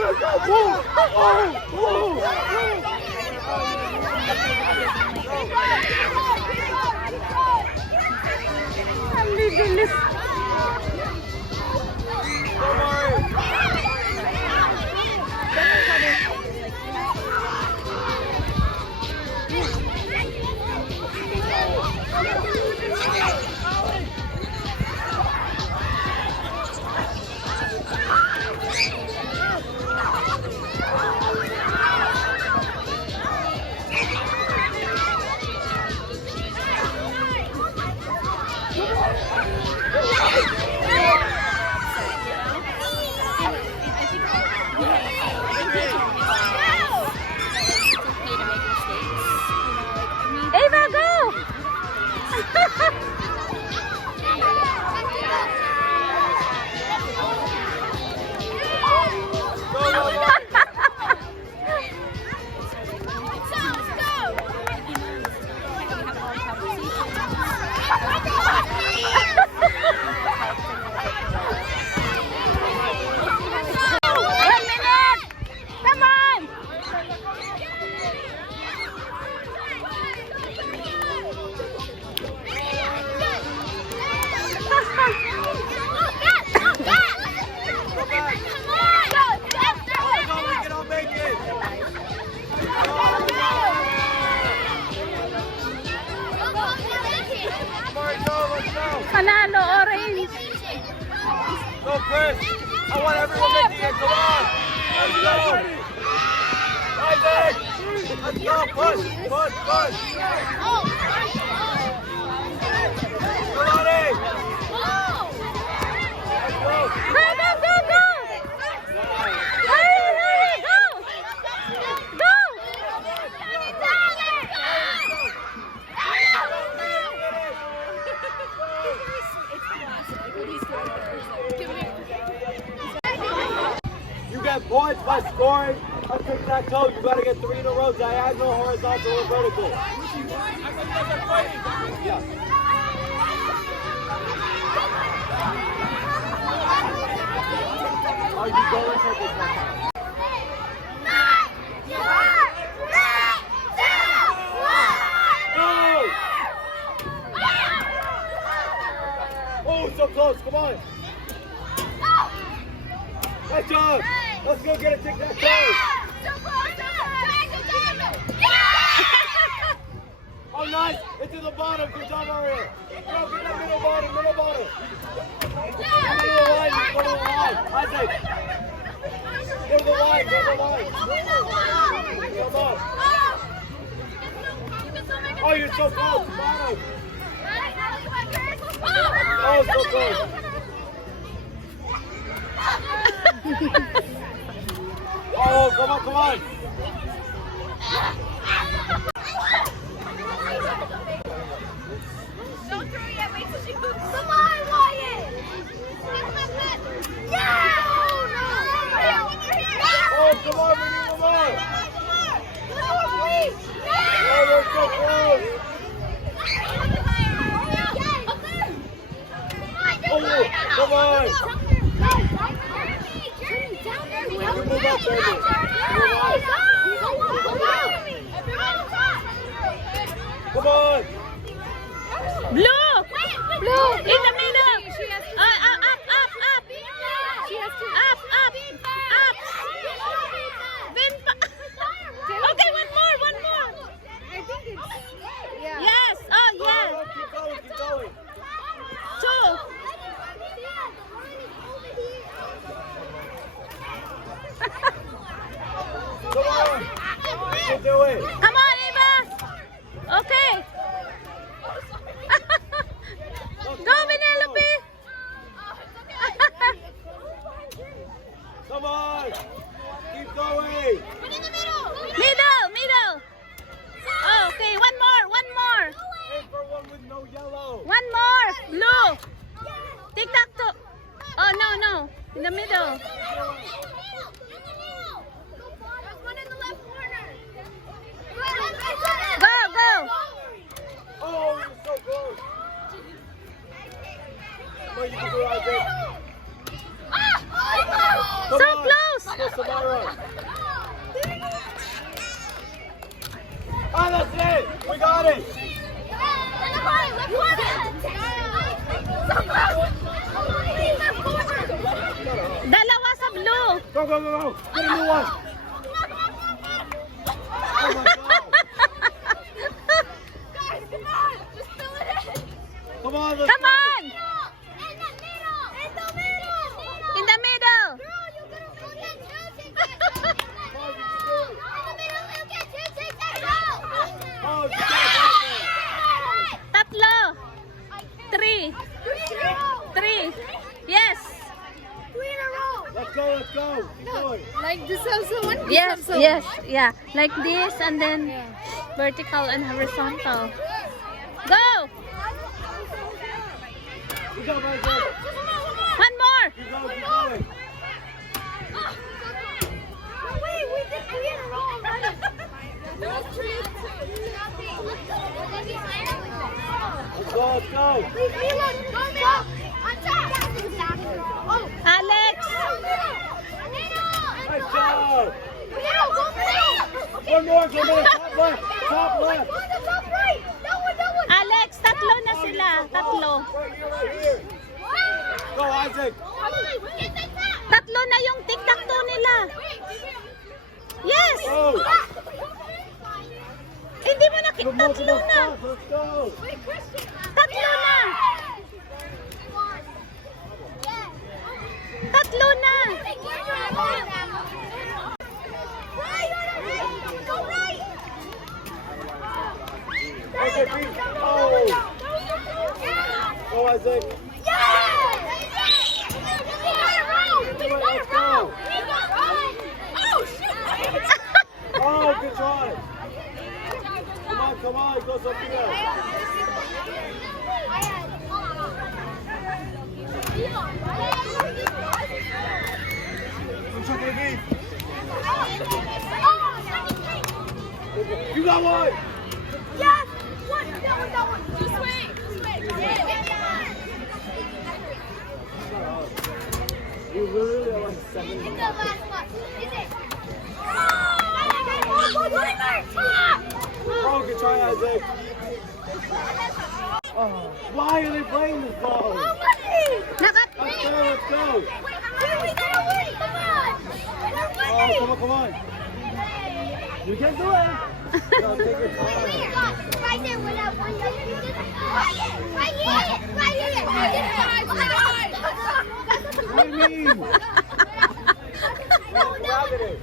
let's go! Whoa! Whoa! Ang bibilis. Ava, go! Panalo, orange. Go, Chris. I want everyone making it. Come on. Let's go. Isaac. Let's go. Push. Push. Push. Come on, Abe. Let's go. Go, go, go, go! Hurry, hurry, go! Go! You get points by scoring a tic-tac-toe. You got to get 3 in a row, diagonal, horizontal, or vertical. Yeah. Are you going to this one? Oh, so close. Come on. Nice job. Let's go get a tic-tac-toe. Oh, nice. Into the bottom. Good job, Maria. Go, get that middle bottom, middle bottom. Go to the line. Go to the line. Isaac. Go to the line. Go to the line. Come on. Oh, you're so close. Bottom. Oh, so close. Oh, come on, come on. Don't throw yet, wait till she moves. Come on, Wyatt! Yeah! Oh, come on, we need more. Oh, they're so close. Oh, come on. You move up, baby. Come on. Blue! Blue! In the middle! Up, up, up! Up, up, up! Then okay, one more! Yes! Oh, yes! Keep going, keep going. 2! Come on. You can do it. Come on, Eva! Okay! Go, Penelope! Come on. Keep going. Middle! Oh, okay, one more! Aim for one with no yellow. One more! Blue! Tic-tac-toe! Oh, no! In the middle! Go! Oh, you're so close. Come on, you can do it, Isaac. So close! Go, Samara. Go, go, go, go. Get a new one. Oh my God. Guys, come on. Just fill it in. Come on, let's Come go. on! In the middle. In the middle. In the middle! Girl, you're gonna forget two tickets. In the middle, you get two tickets. Oh, Tatlo! Three! Three! Yes! let's go, let's go. Do it. Like this also one? Yes, yes, yeah. Like this and then vertical and horizontal. Go! Good job, Isaac. One more! Keep going, keep going. Wait, we did three in a row already. Let's go, let's go. Oh, Alex! Nice job. Okay. One more, come on. Top left, top left. On the top right. That one. Alex, tatlo na sila. Tatlo. Right here, right here. Go, Isaac. Tatlo na yung tic-tac-toe nila. Yes! Go. Hindi mo nakita. Good Tatlo multiple na. spots, let's go. Tatlo na. Tatlo na. Isaac, beat. Oh. Go, Isaac. Let's go. Oh, good try. Come on, go something else. Who's gonna be? You got one. Yes! One! That one! This way! You literally are like 7. It's the last one. Is it? Oh, good try, Isaac. Oh, why are they playing this ball? Naka Let's go, let's go. Oh, come on, come on. You can do it. No, take your time. Right there, with that one. Right here. What do you mean? No, Grab it.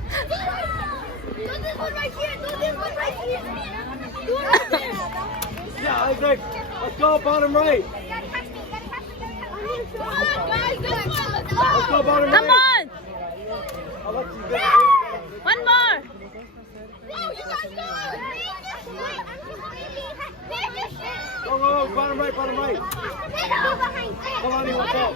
do this one right here. Do this one right here. Do it right there. Yeah, Isaac. Let's go, bottom right. Let's go, bottom right. Come on! I'll let you get it. One more! Go, go, go, bottom right, bottom right. Come on, what's up?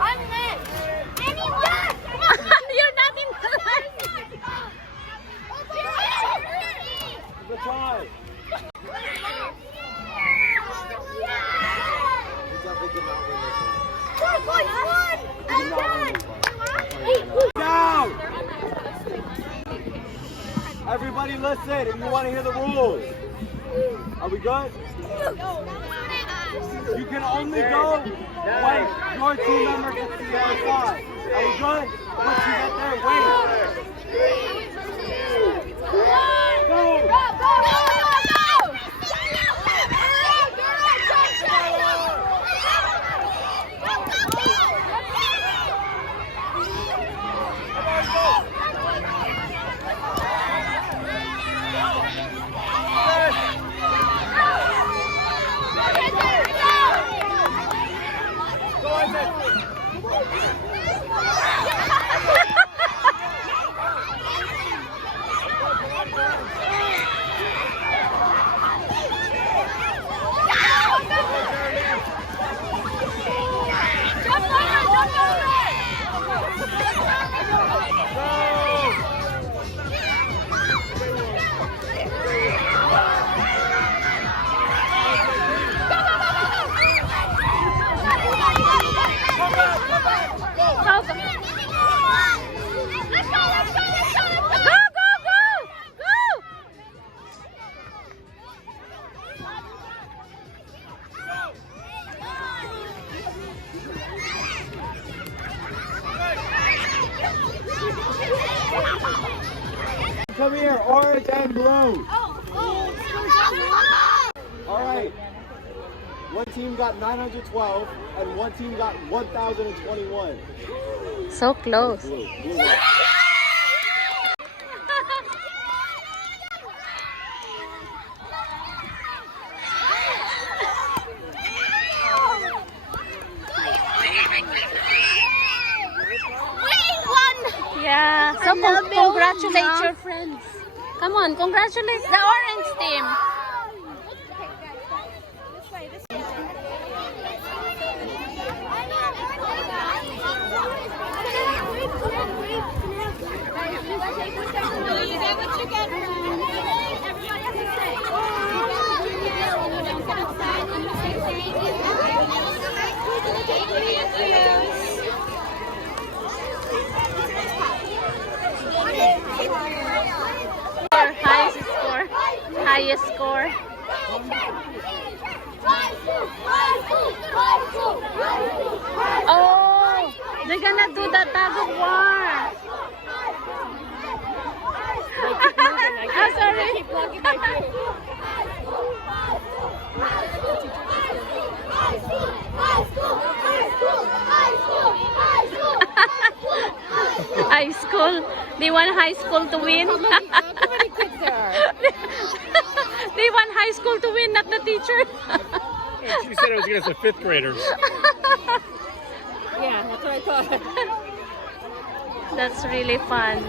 I'm next. You're not in the line. Good try. Down! Everybody listen, if you want to hear the rules. Are we good? You can only go when your team member gets to the other side. Are we good? Once you get there, wait. Go! Go, Isaac! here, orange and blue. All right. One team got 912 and one team got 1,021. So close. Blue, blue one. Yeah. So congratulate your friends. Come on, congratulate the orange team. Highest score. Oh, they're gonna do the tug of war. I'm sorry. High school. They want high school to win. How many kids there are? They want high school to win, not the teacher. She said it was against the fifth graders. Yeah, that's what I thought. That's really fun.